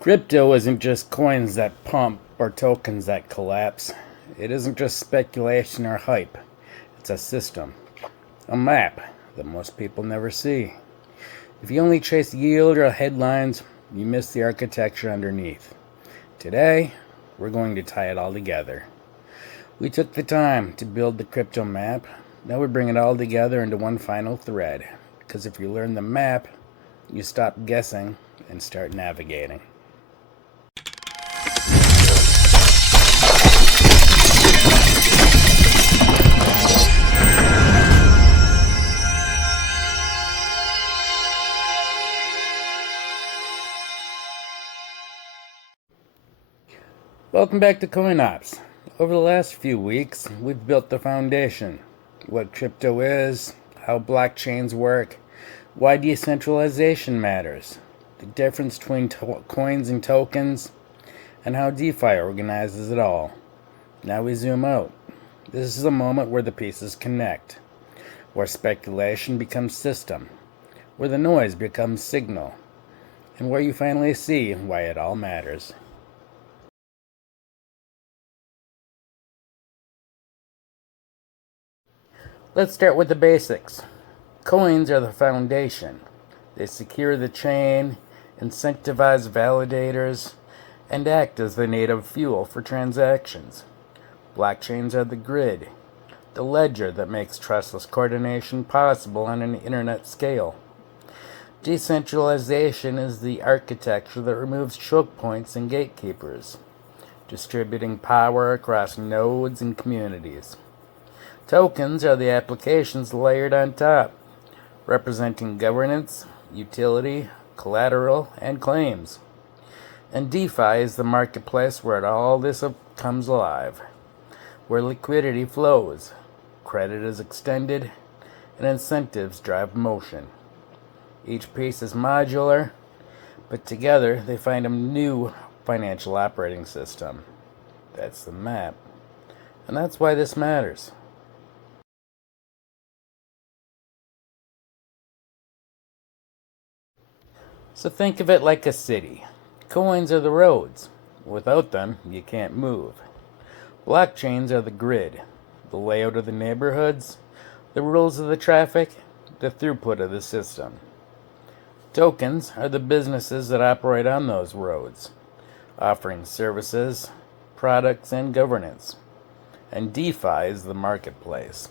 Crypto isn't just coins that pump or tokens that collapse. It isn't just speculation or hype. It's a system, a map that most people never see. If you only chase yield or headlines, you miss the architecture underneath. Today, we're going to tie it all together. We took the time to build the crypto map. Now we bring it all together into one final thread. Because if you learn the map, you stop guessing and start navigating. Welcome back to CoinOps. Over the last few weeks, we've built the foundation. What crypto is, how blockchains work, why decentralization matters, the difference between coins and tokens, and how DeFi organizes it all. Now we zoom out. This is a moment where the pieces connect, where speculation becomes system, where the noise becomes signal, and where you finally see why it all matters. Let's start with the basics. Coins are the foundation. They secure the chain, incentivize validators, and act as the native fuel for transactions. Blockchains are the grid, the ledger that makes trustless coordination possible on an internet scale. Decentralization is the architecture that removes choke points and gatekeepers, distributing power across nodes and communities. Tokens are the applications layered on top, representing governance, utility, collateral, and claims. And DeFi is the marketplace where all this comes alive, where liquidity flows, credit is extended, and incentives drive motion. Each piece is modular, but together they find a new financial operating system. That's the map. And that's why this matters. So think of it like a city. Coins are the roads. Without them, you can't move. Blockchains are the grid, the layout of the neighborhoods, the rules of the traffic, the throughput of the system. Tokens are the businesses that operate on those roads, offering services, products, and governance. And DeFi is the marketplace,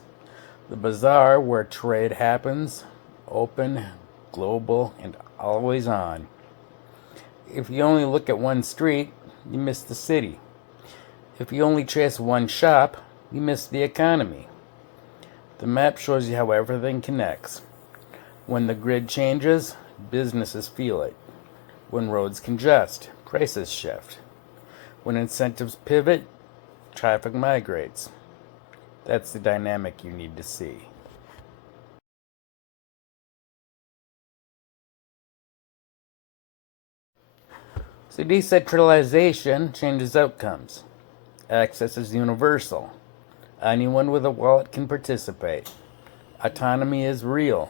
the bazaar where trade happens, open, global, and always on. If you only look at one street, you miss the city. If you only chase one shop, you miss the economy. The map shows you how everything connects. When the grid changes, businesses feel it. When roads congest, prices shift. When incentives pivot, traffic migrates. That's the dynamic you need to see. So decentralization changes outcomes. Access is universal. Anyone with a wallet can participate. Autonomy is real.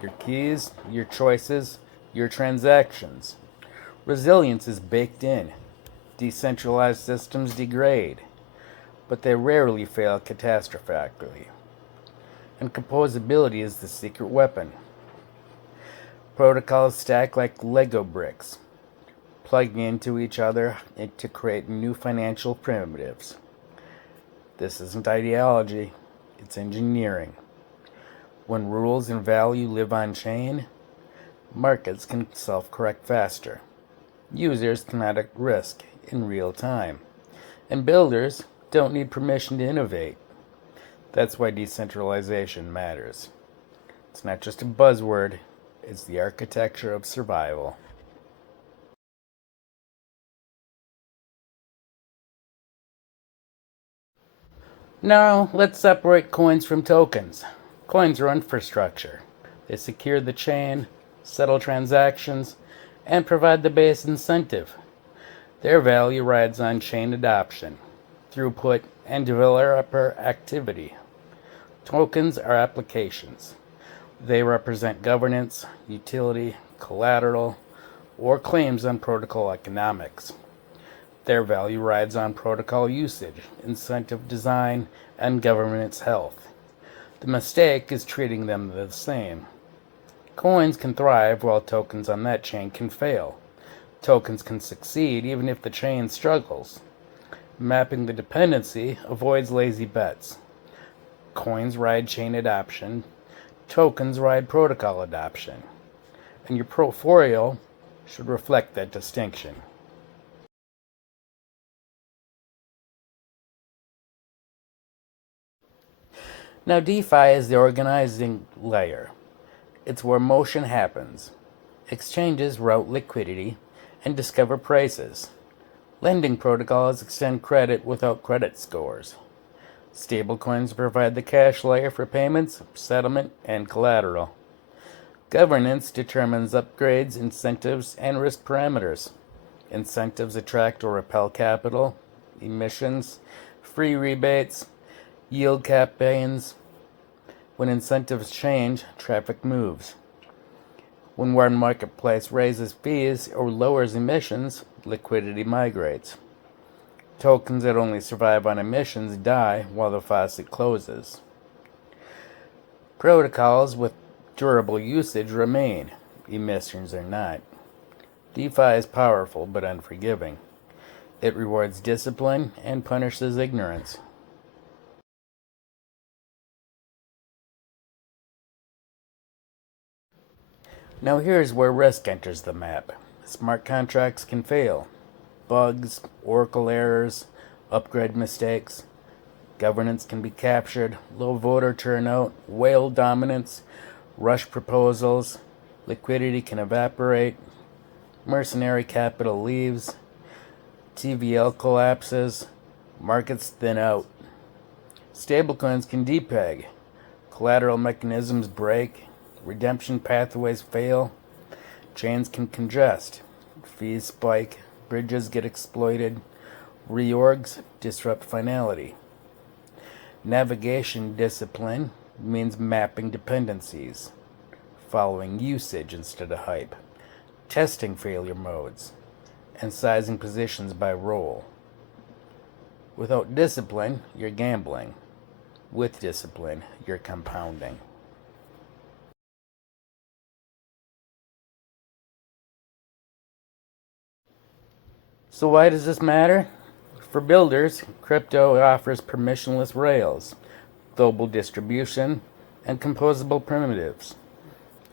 Your keys, your choices, your transactions. Resilience is baked in. Decentralized systems degrade, but they rarely fail catastrophically. And composability is the secret weapon. Protocols stack like Lego bricks, plugging into each other to create new financial primitives. This isn't ideology, it's engineering. When rules and value live on chain, markets can self-correct faster. Users can act risk in real time. And builders don't need permission to innovate. That's why decentralization matters. It's not just a buzzword, it's the architecture of survival. Now, let's separate coins from tokens. Coins are infrastructure. They secure the chain, settle transactions, and provide the base incentive. Their value rides on chain adoption, throughput, and developer activity. Tokens are applications. They represent governance, utility, collateral, or claims on protocol economics. Their value rides on protocol usage, incentive design, and governance health. The mistake is treating them the same. Coins can thrive while tokens on that chain can fail. Tokens can succeed even if the chain struggles. Mapping the dependency avoids lazy bets. Coins ride chain adoption. Tokens ride protocol adoption. And your portfolio should reflect that distinction. Now, DeFi is the organizing layer. It's where motion happens. Exchanges route liquidity and discover prices. Lending protocols extend credit without credit scores. Stablecoins provide the cash layer for payments, settlement, and collateral. Governance determines upgrades, incentives, and risk parameters. Incentives attract or repel capital, emissions, free rebates, yield campaigns. When incentives change, traffic moves. When one marketplace raises fees or lowers emissions, liquidity migrates. Tokens that only survive on emissions die while the faucet closes. Protocols with durable usage remain. Emissions are not. DeFi is powerful but unforgiving. It rewards discipline and punishes ignorance. Now here's where risk enters the map. Smart contracts can fail. Bugs, Oracle errors, upgrade mistakes. Governance can be captured. Low voter turnout, whale dominance, rush proposals. Liquidity can evaporate. Mercenary capital leaves. TVL collapses. Markets thin out. Stablecoins can depeg. Collateral mechanisms break. Redemption pathways fail. Chains can congest. Fees spike. Bridges get exploited. Reorgs disrupt finality. Navigation discipline means mapping dependencies, following usage instead of hype, testing failure modes, and sizing positions by role. Without discipline, you're gambling. With discipline, you're compounding. So why does this matter? For builders, crypto offers permissionless rails, global distribution, and composable primitives.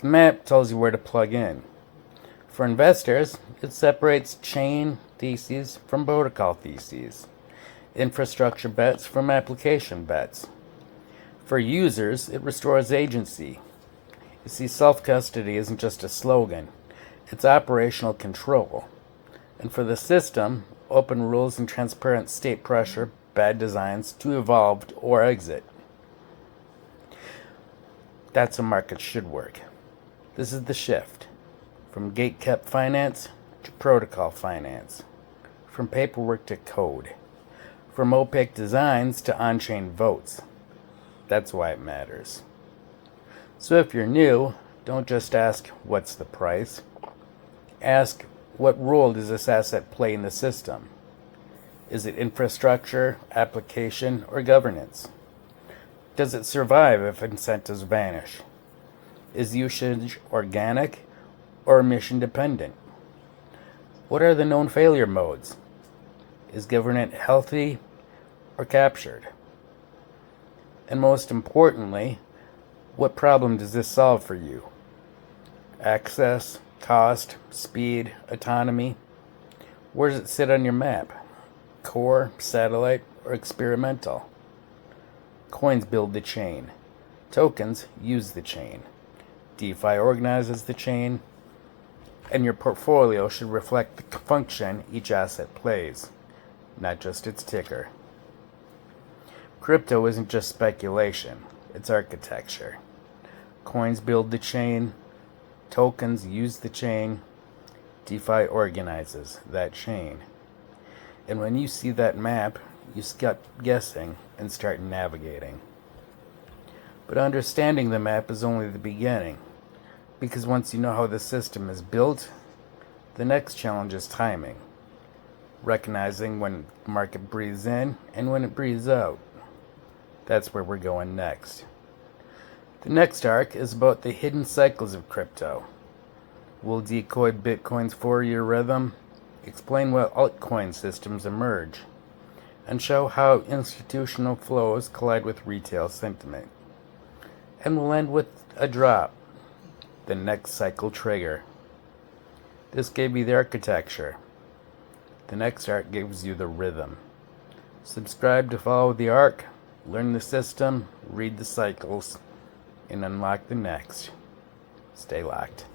The map tells you where to plug in. For investors, it separates chain theses from protocol theses, infrastructure bets from application bets. For users, it restores agency. You see, self-custody isn't just a slogan, it's operational control. And for the system, open rules and transparent state pressure bad designs to evolve or exit. That's how markets should work. This is the shift from gate-kept finance to protocol finance, from paperwork to code, from opaque designs to on-chain votes. That's why it matters. So if you're new, don't just ask, what's the price? Ask, what role does this asset play in the system? Is it infrastructure, application, or governance? Does it survive if incentives vanish? Is usage organic or emission dependent? What are the known failure modes? Is governance healthy or captured? And most importantly, what problem does this solve for you? Access, cost, speed, autonomy? Where does it sit on your map? Core, satellite, or experimental? Coins build the chain. Tokens use the chain. DeFi organizes the chain. And your portfolio should reflect the function each asset plays, not just its ticker. Crypto isn't just speculation, it's architecture. Coins build the chain. Tokens use the chain. DeFi organizes that chain. And when you see that map, you stop guessing and start navigating. But understanding the map is only the beginning, because once you know how the system is built, The next challenge is timing, recognizing when the market breathes in and when it breathes out. That's where we're going next. The next arc is about the hidden cycles of crypto. We'll decode Bitcoin's 4-year rhythm, explain what altcoin systems emerge, and show how institutional flows collide with retail sentiment. And we'll end with a drop, the next cycle trigger. This gave you the architecture. The next arc gives you the rhythm. Subscribe to follow the arc, learn the system, read the cycles, and unlock the next. Stay locked.